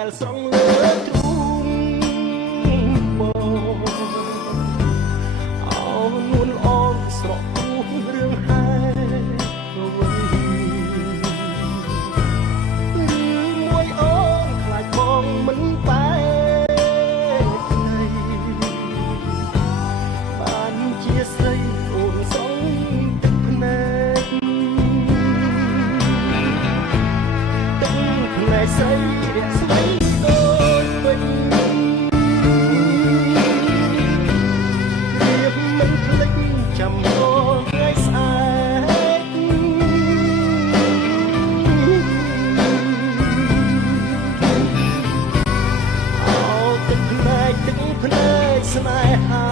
ដែលស្រង់លើទ្រូងបងអោនួនអងស្រក់ព្រោះរឿងហេតុអ្វីឬមួយអូនខ្លាចបងមិនបែកនៃបានជាស្រីអូនសងទឹកភ្នែកទឹកភ្នែកស្រីរាក់ស្មីដូចវិញរៀបមិនភ្លេចចាំបងថ្ងៃស្អែកអោទឹកភ្នែកស្នេហា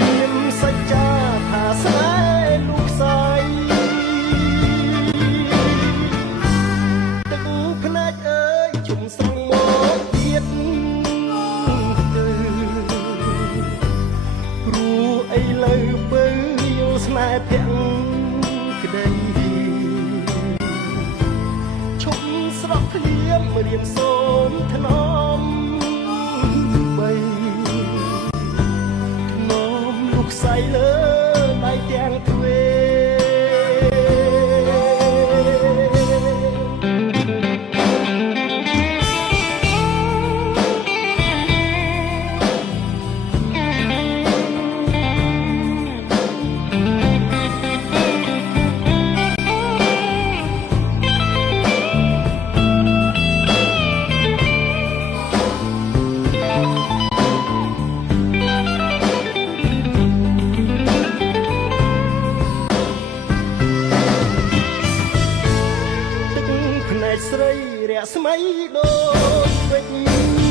រៀមសច្ចាថាស្នេហ៍លោកស្រីទឹកភ្នែកអើយជុំស្រង់មកទៀតទៅព្រោះឥឡូវបើយល់ស្នេហ៍ភក្តីឈប់ស្រក់ភ្លៀមរៀមសូមថ្នមបីថ្នមលោកស្រីលើដៃទាំងទ្វេស្រីរាក់ស្មីដូចវិញ